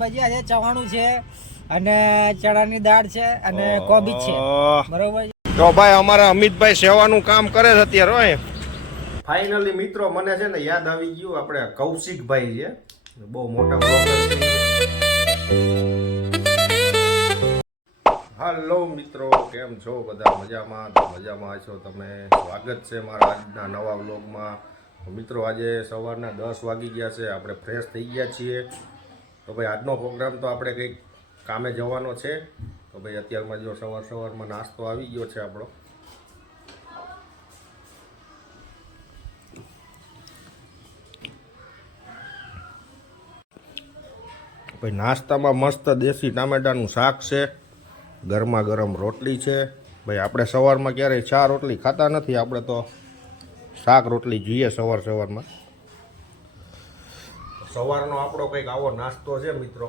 ભજીયા છે, ચવાણું છે અને ચણાની દાળ છે અને કોબી છે. બરોબર. તો ભાઈ અમારા અમિતભાઈ સેવાનું કામ કરે છે અત્યારે. ફાઇનલી મિત્રો મને છે ને યાદ આવી ગયું, આપણે કૌશિકભાઈ છે, બહુ મોટા બ્લોગર છે. હાલો મિત્રો, કેમ છો બધા? મજામાં? તો મજામાં છો તમે? સ્વાગત છે મારા આજના નવા વ્લોગમાં. મિત્રો આજે સવારના 10 વાગી ગયા છે, આપણે ફ્રેશ થઈ ગયા છીએ. તો ભાઈ આજનો પ્રોગ્રામ તો આપણે કંઈક કામે જવાનો છે. તો ભાઈ અત્યારમાં જો સવારમાં નાસ્તો આવી ગયો છે આપણો. ભાઈ નાસ્તામાં મસ્ત દેશી ટામેટાનું શાક છે, ગરમા ગરમ રોટલી છે. ભાઈ આપણે સવારમાં ક્યારેય ચા રોટલી ખાતા નથી, આપણે તો શાક રોટલી જોઈએ સવારમાં. સવારનો આપણો કંઈક આવો નાસ્તો છે મિત્રો.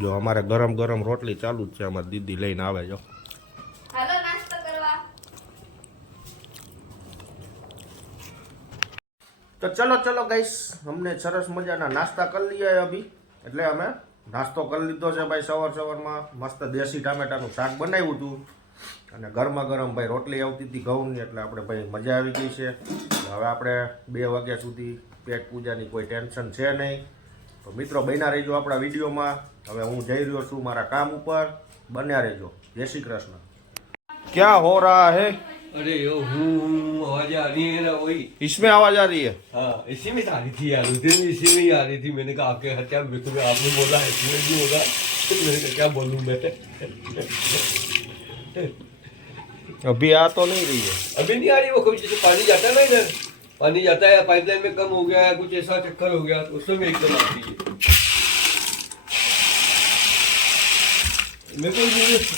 જો અમારે ગરમ ગરમ રોટલી ચાલુ જ છે, અમારી દીદી લઈને આવે. જો હાલો નાસ્તો કરવા. તો ચલો ગાઈસ, અમને સરસ મજાના નાસ્તા કરી લઈએ અભી. એટલે અમે નાસ્તો કરી લીધો છે ભાઈ. સવારમાં મસ્ત દેશી ટામેટાનું શાક બનાવ્યું હતું અને ગરમા ગરમ ભાઈ રોટલી આવતી હતી ઘઉંની, એટલે આપણે ભાઈ મજા આવી ગઈ છે. હવે આપણે 2 વાગ્યા સુધી પેટ પૂજાની કોઈ ટેન્શન છે નહીં. તો મિત્રો બન્યા રહેજો આપણા વિડીયોમાં. હવે હું જઈ રહ્યો છું મારા કામ ઉપર, બન્યા રહેજો. જય શ્રી કૃષ્ણ. ક્યાં હો રહા है? अरे यो आवाज आ रही है ना वही। इसमें आवाज आ रही है? हाँ इसी में आ रही थी यार, उस दिन भी इसी में ही आ रही थी। मैंने कहा आपके क्या तुम्हें आपने बोला इसमें भी होगा, तो मैंने कहा क्या बोलूं मैं। अभी आ तो नहीं रही है? अभी नहीं आ रही वो, कभी जैसे पानी जाता है ना इधर, पानी जाता है पाइपलाइन में कम हो गया है, कुछ ऐसा चक्कर हो गया तो उसमें एकदम आती है। मेरे को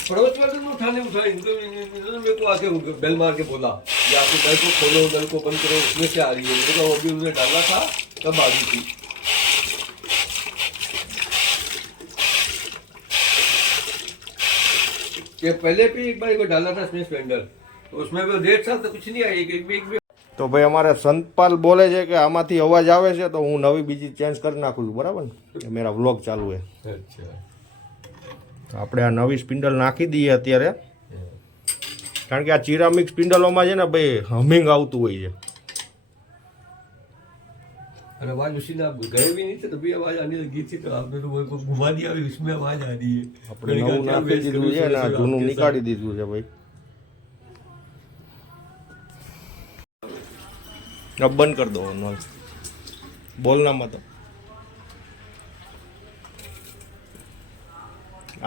पड़ोस वाले ने उठाने मेरे को आके बेल मार के बोला कि आपको नल को खोलो, नल को बंद करो, उसमें से आ रही है। मैंने कहा अभी उन्होंने डाला था तब आ रही थी। ये पहले भी एक बार एक डाला था इसमें स्प्लेंडर, तो उसमें भी 1.5 साल तक कुछ नहीं आई। एक भी તો ભાઈ અમારે સંતપાલ બોલે છે કે આમાંથી અવાજ આવે છે તો હું નવી બીજી ચેન્જ કરી નાખું છું, બરાબર ને? મેરા વ્લોગ ચાલુ છે. अच्छा આપણે આ નવી સ્પિન્ડલ નાખી દઈએ અત્યારે, કારણ કે આ સિરામિક સ્પિન્ડલોમાં છે ને ભાઈ હમિંગ આવતું હોય છે. और आवाज उसी ने आप गए भी नहीं थे तभी आवाज आने लगी थी, तो आपने तो मेरे को घुमा दिया, अभी उसमें आवाज आ रही है। આપણે નવું નાખી દીધું છે ને આ જૂનું નીકાળી દીધું છે ભાઈ. अब बंद कर दो नॉइस, बोलना मत.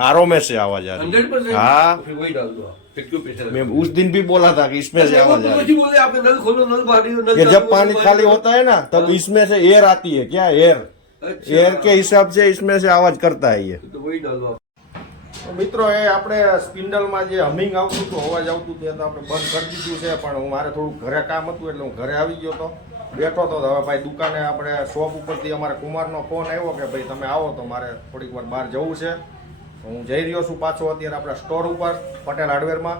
आरओ में से आवाज आ रही है. 100%। हाँ फिर वही डाल दो आप, फिर क्यों प्रेशर? मैं उस दिन भी बोला था कि इसमें से आवाज आ रही है. बोले आपने नल खोलो, नल बाहरी हो, नल ये चालू जब हो, पानी नल खाली बंद होता है ना तब इसमें से एयर आती है. क्या एयर? अच्छा। एयर के हिसाब से इसमें से आवाज करता है ये. तो वही डालो आप। તો મિત્રો એ આપણે સ્પિન્ડલમાં જે હમિંગ આવતું હતું, અવાજ આવતું હતું, એ તો આપણે બંધ કરી દીધું છે. પણ હું મારે થોડું ઘરે કામ હતું એટલે હું ઘરે આવી ગયો તો, બેઠો તો હવે ભાઈ દુકાને આપણે શોપ ઉપરથી અમારે કુમારનો ફોન આવ્યો કે ભાઈ તમે આવો તો મારે થોડીક વાર બહાર જવું છે. તો હું જઈ રહ્યો છું પાછો અત્યારે આપણા સ્ટોર ઉપર પટેલ હાર્ડવેરમાં.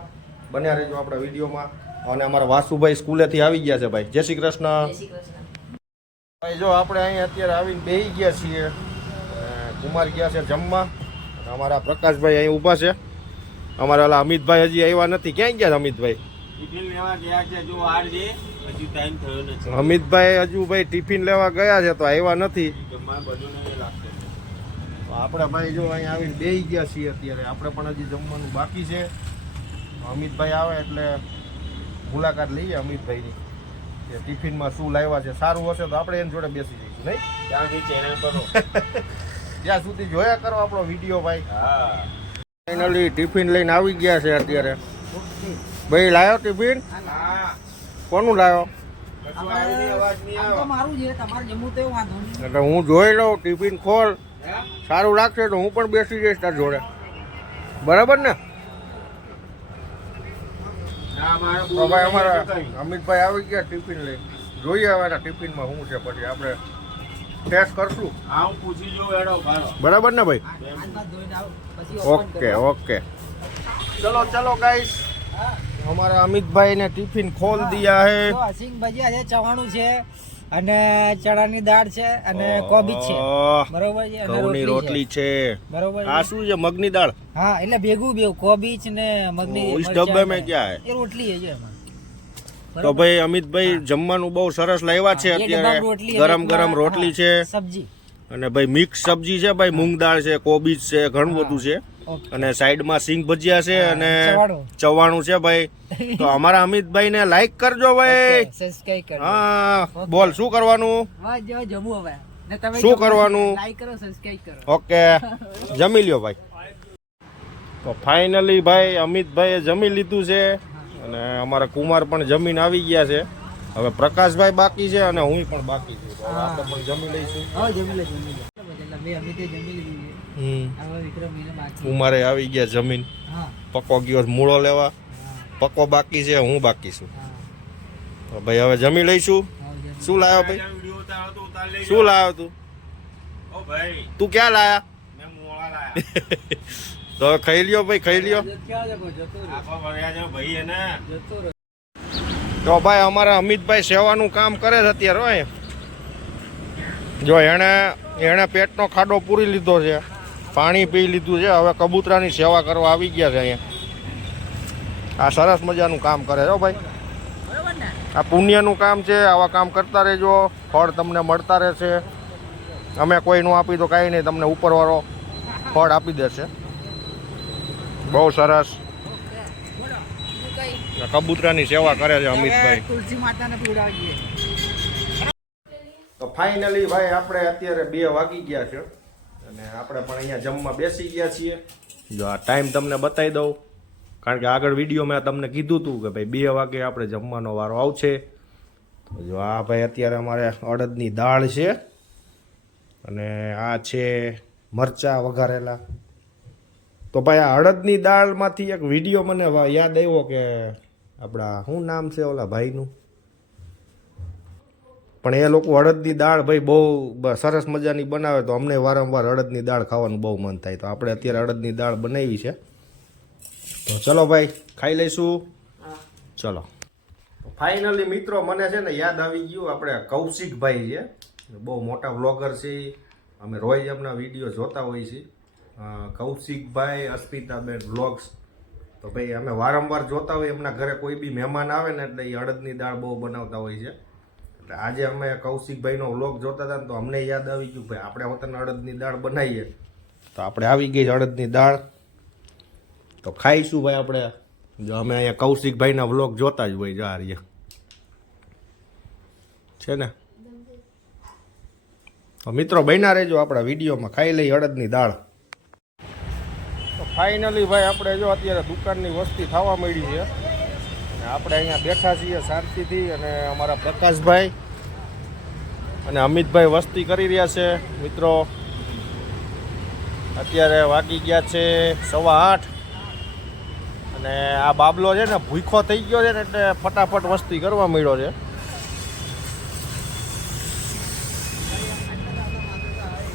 બન્યા રહેજો આપણા વિડીયોમાં. અને અમારા વાસુભાઈ સ્કૂલેથી આવી ગયા છે ભાઈ. જય શ્રી કૃષ્ણ. ભાઈ જો આપણે અહીંયા અત્યારે આવીને બેસી ગયા છીએ. કુમાર ગયા છે જમવા. અમારા પ્રકાશભાઈ અહીં ઊભા છે. અમારા ઓલા અમિતભાઈ હજી આવ્યા નથી. ક્યાં ગયા અમિતભાઈ? અમિતભાઈ હજુ ભાઈ ટિફિન લેવા ગયા છે તો આવ્યા નથી. આપણે ભાઈ જો અહીંયા આવીને બેસી ગયા છીએ અત્યારે. આપણે પણ હજી જમવાનું બાકી છે. અમિતભાઈ આવે એટલે મુલાકાત લઈએ અમિતભાઈની કે ટિફિનમાં શું લાવ્યા છે. સારું હશે તો આપણે એની જોડે બેસી જઈશું, નહીં? ત્યાંથી ચેનલ કરો ત્યાં સુધી જોયા કરો આપણો વિડીયો ભાઈ. હા ફાઇનલી ટિફિન લઈને આવી ગયા છે અત્યારે. ભાઈ લાવ્યો ટિફિન? કોનું લાવ્યો? એટલે હું જોઈ લઉં. ટિફિન ખોલ, સારું લાગશે તો હું પણ બેસી જઈશ તાર જોડે, બરાબર ને? તો ભાઈ અમારા અમિતભાઈ આવી ગયા ટિફિન લઈ. જોઈએ હવે એના ટિફિનમાં શું છે, પછી આપણે ટેસ્ટ કરશું. બરાબર ને ભાઈ? ઓકે ઓકે ચલો ગાઈસ, हमारा अमित भाई ने टिफिन खोल दिया है. સિંગ ભજીયા છે, ચવાણું છે અને ચણાની દાળ છે અને કોબીજ છે બરોબર છે અને ઘઉંની રોટલી છે બરોબર આ છે શું છે મગની દાળ હા એટલે ભેગું કોબીજ ને મગની इस મરચાં डब्बे में ને क्या है? એ રોટલી છે એમાં તો ભાઈ અમિતભાઈ જમવાનું બહુ સરસ લાવ્યા છે એક ડબ્બામાં અત્યારે રોટલી ગરમ અને ગરમ એકમાં, રોટલી હા, છે સબ્જી અને ભાઈ મિક્સ સબ્જી છે ભાઈ મૂંગ દાળ છે કોબીજ છે ઘણું બધું છે ઓકે અને સાઈડમાં સિંગ ભજીયા છે અને ચવાણું. ચવાણું છે ભાઈ તો અમારા અમિતભાઈ ને લાઈક કરજો ભાઈ સબસ્ક્રાઇબ કરો હા બોલ શું કરવાનું વાહ જો જમવું હવે ને તમે શું જમો, કરવાનું? લાઈક કરો સબસ્ક્રાઇબ કરો ઓકે જમી લ્યો ભાઈ તો ફાઇનલી ભાઈ અમિતભાઈએ જમી લીધું છે અને અમારા કુમાર પણ જમીન આવી ગયા છે હવે પ્રકાશભાઈ બાકી છે અને હું પણ બાકી છું તો હવે આપણે પણ જમી લઈશું હા જમી લે એટલે મેં અમે તે જમી લીધું છે હવે વિક્રમ મહિને બાકી કુમારે આવી ગયા જમીન હા પક્કો ગયો છે મૂળો લેવા પક્કો બાકી છે હું બાકી છું તો ભાઈ હવે જમી લઈશું શું લાવ્યો ભાઈ શું લાવ્યો તું તું ક્યાં લાયા તો હવે ખાઈ લ્યો ભાઈ ખાઈ લ્યો તો ભાઈ અમારા અમિતભાઈ સેવાનું કામ કરે છે અત્યારે હોય જો એણે પેટનો ખાડો પૂરી લીધો છે પાણી પી લીધું છે હવે કબૂતરાની સેવા કરવા આવી ગયા છે અહીંયા આ સરસ મજાનું કામ કરે છે ભાઈ આ પુણ્યનું કામ છે આવા કામ કરતા રહેજો ફળ તમને મળતા રહેશે અમે કોઈ નું આપી તો કાંઈ નહીં તમને ઉપરવાળો ફળ આપી દેશે બહુ સરસ કબૂતરાની સેવા કરે છે અમિતભાઈ તુલસી માતાને પીવડાવીએ તો ફાઇનલી ભાઈ આપણે અત્યારે 2 વાગી ગયા છે અને આપણે પણ અહીંયા જમવા બેસી ગયા છીએ જો આ ટાઈમ તમને બતાવી દઉં કારણ કે આગળ વિડીયો મેં તમને કીધું હતું કે ભાઈ 2 વાગે આપણે જમવાનો વારો આવશે તો જો આ ભાઈ અત્યારે અમારે અડદની દાળ છે અને આ છે મરચાં વઘારેલા તો ભાઈ આ અડદની દાળમાંથી એક વિડીયો મને યાદ આવ્યો કે આપણા શું નામ છે ઓલા ભાઈનું પણ એ લોકો અડદની દાળ ભાઈ બહુ સરસ મજાની બનાવે તો અમને વારંવાર અડદની દાળ ખાવાનું બહુ મન થાય તો આપણે અત્યારે અડદની દાળ બનાવી છે તો ચલો ભાઈ ખાઈ લઈશું ચલો ફાઇનલી મિત્રો મને છે ને યાદ આવી ગયું આપણે કૌશિકભાઈ છે બહુ મોટા વ્લોગર છે અમે રોજ એમના વિડીયો જોતા હોઈએ છીએ કૌશિકભાઈ અસ્પિતાબેન વ્લોગ્સ તો ભાઈ અમે વારંવાર જોતા હોઈએ એમના ઘરે કોઈ બી મહેમાન આવે ને એટલે એ અડદની દાળ બહુ બનાવતા હોય છે એટલે આજે અમે કૌશિકભાઈનો વ્લોગ જોતા હતા ને તો અમને યાદ આવી ગયું ભાઈ આપણે વતન અડદની દાળ બનાવીએ તો આપણે આવી ગઈ અડદની દાળ તો ખાઈશું ભાઈ આપણે જો અમે અહીંયા કૌશિકભાઈના વ્લોગ જોતા જ હોય જો આ રહ્યા છે ને તો મિત્રો બન્યા રહેજો આપણા વિડીયોમાં ખાઈ લઈ અડદની દાળ તો ફાઇનલી ભાઈ આપણે જો અત્યારે દુકાનની વસ્તી થવા મળી છે અને આપણે અહીંયા બેઠા છીએ શાંતિથી અને અમારા પ્રકાશભાઈ અને અમિતભાઈ વસ્તી કરી રહ્યા છે મિત્રો અત્યારે વાગી ગયા છે 8:15 અને આ બાબલો છે ને ભૂખો થઈ ગયો છે ને એટલે ફટાફટ વસ્તી કરવા મળ્યો છે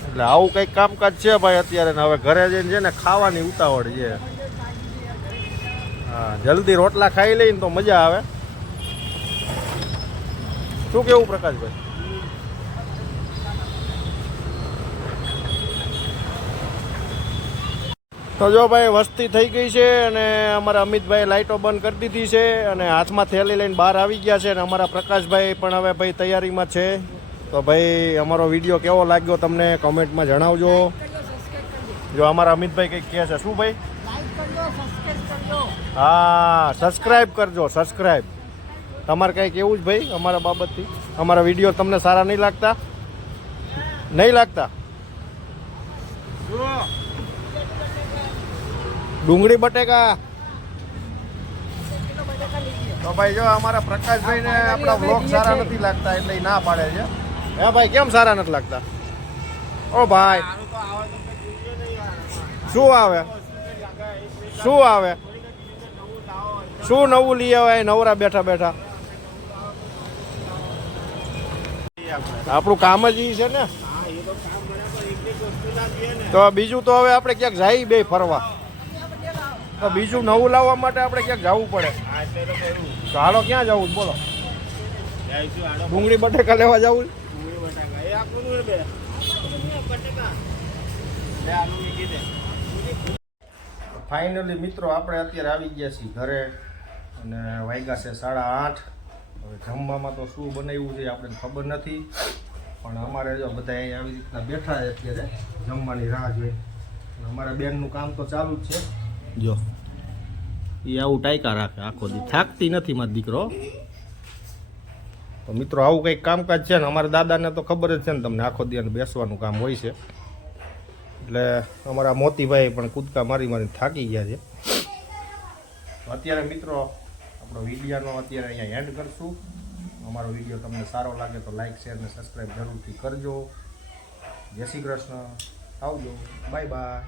એટલે આવું કંઈક કામકાજ છે ભાઈ અત્યારે ને હવે ઘરે જઈને છે ને ખાવાની ઉતાવળ છે હા જલ્દી રોટલા ખાઈ લઈને તો મજા આવે શું કેવું પ્રકાશભાઈ તો જો ભાઈ વસ્તી થઈ ગઈ છે અને અમારા અમિતભાઈ લાઇટો બંધ કરી દીધી છે અને હાથમાં થેલી લઈને બહાર આવી ગયા છે અને અમારા પ્રકાશભાઈ પણ હવે ભાઈ તૈયારીમાં છે તો ભાઈ અમારો વિડીયો કેવો લાગ્યો તમને કોમેન્ટમાં જણાવજો જો અમારા અમિતભાઈ કંઈક કહે છે શું ભાઈ હા સબસ્ક્રાઈબ કરજો સબસ્ક્રાઈબ તમારે કંઈક એવું જ ભાઈ અમારા બાબતથી અમારા વિડીયો તમને સારા નહીં લાગતા નહીં લાગતા ડુંગળી બટેકા તો ભાઈ જો અમારા પ્રકાશભાઈ ને આપણા વ્લોગ સારા નથી લાગતા એટલે ના પાડે છે હે ભાઈ કેમ સારા નથી લાગતા ઓ ભાઈ શું આવે શું આવે શું નવું લઈ આવે નવરા બેઠા બેઠા આપણું કામ જ ઈ છે ને તો બીજું તો હવે આપણે ક્યાંક જાય બે ફરવા તો બીજું નવું લાવવા માટે આપણે ક્યાંક જવું પડે તો હાલો ક્યાં જવું બોલો ડુંગળી બટેકા લેવા જવું ફાઇનલી મિત્રો આપણે અત્યારે આવી ગયા છીએ ઘરે અને વાગ્યા છે 8:30. હવે જમવામાં તો શું બનાવ્યું છે આપણે ખબર નથી, પણ અમારે જો બધા અહીં આવી રીતના બેઠા છે અત્યારે જમવાની રાહ જોઈ. અને અમારા બેનનું કામ તો ચાલુ જ છે. જો એ આવું ટાઈકા રાખે આખો દી, થાકતી નથી મારો દીકરો. તો મિત્રો આવું કંઈક કામકાજ છે ને, અમારા દાદાને તો ખબર જ છે ને તમને, આખો દી બેસવાનું કામ હોય છે. એટલે અમારા મોતીભાઈ પણ કૂદકા મારી મારીને થાકી ગયા છે. તો અત્યારે મિત્રો આપણો વિડીયોનો અત્યારે અહીંયા એન્ડ કરશું. અમારો વિડીયો તમને સારો લાગે તો લાઈક શેર અને સબસ્ક્રાઈબ જરૂરથી કરજો. જય શ્રી કૃષ્ણ, આવજો, બાય બાય.